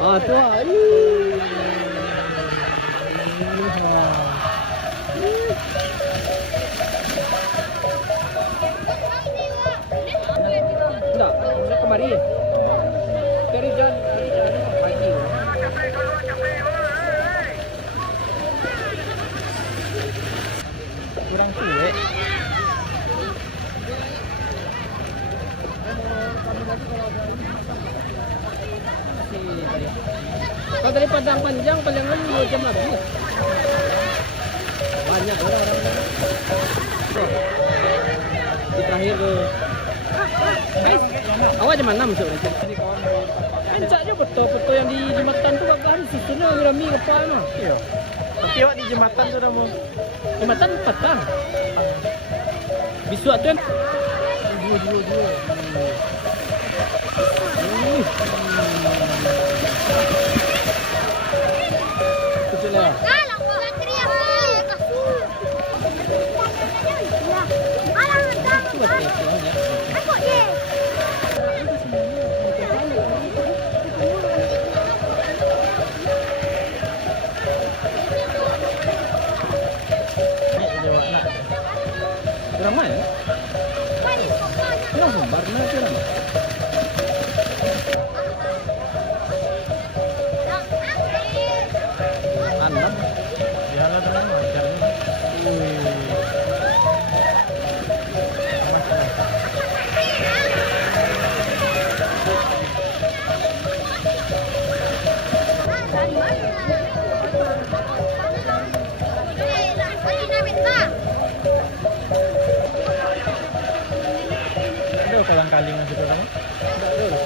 Ah, tu ah. Enggak, saya kemari. Dari jam pagi. Kurang sulit. Kalau dari Padang Panjang paling 2 jam lagi. Banyak orang-orang. Di terakhir tuh. Awak jam 6 sebenarnya. Pencak je betul-betul yang di jembatan tu bapak hari situnya rami kepala mah. Iya. Tapi awak di jembatan tu dah mau. Jembatan petang. Bisu tu kan. Dua. Kecil lah. Ramai ya? Kenapa barna tu ramai? Anak? Biarlah dalam macamnya. Ada kolang-kaling nasi goreng? Tak ada.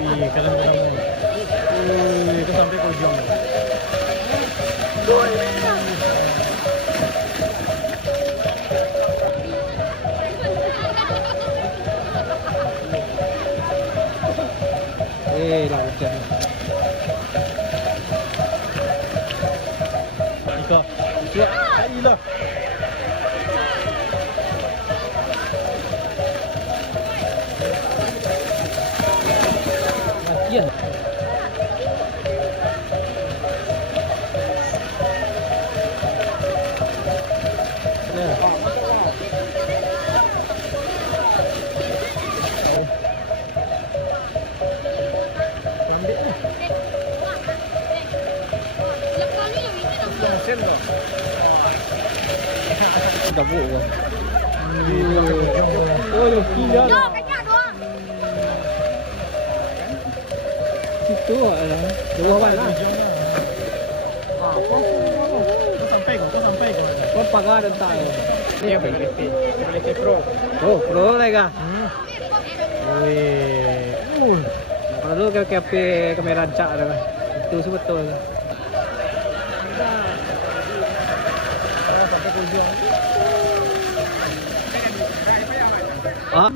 Wih, kadang-kadang. Wih, itu sampai ke ujung. Dah hujan. Ika. Ya, iyalah. Matian. Dah buat ke? Oh, gila. Situ lah. Dua mana? Kau sampai ke mana? Kau pagar dan tahu. Dia boleh pro. Oh, pro lagi kah? Wih. Kalau dulu kayak kamera cak dah. Itu betul. Sampai ke ujung. Ah,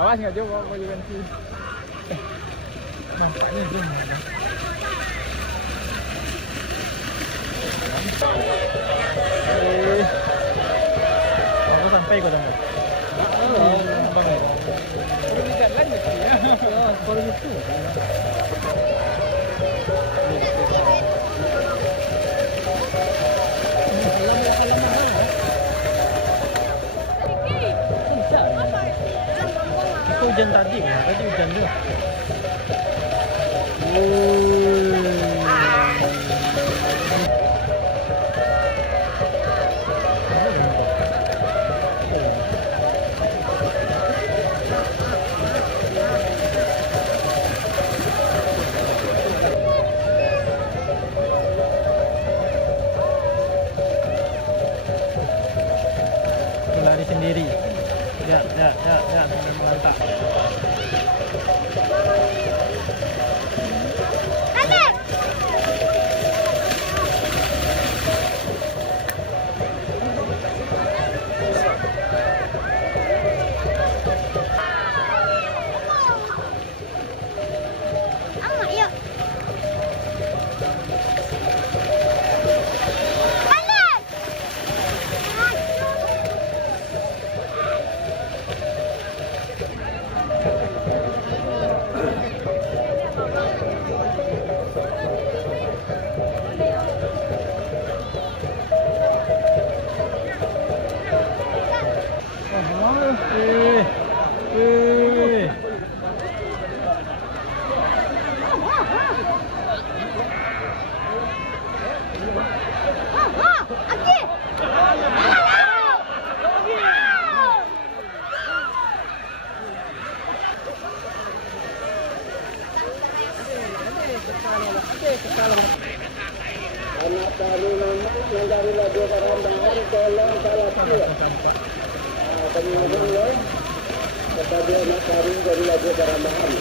Awas nggak jauh mau ganti. Nampaknya belum. Aku sampai kau dah. Baru jalan je ya. baru itu. Itu hujan tadi hujan tu. Lari sendiri. Ya, mantap. Oke, kesalahan. Anak dari nama yang dari lagu Karambahan tolong salah dia. Kemudian ya, kepada anak dari lagu Karambahan.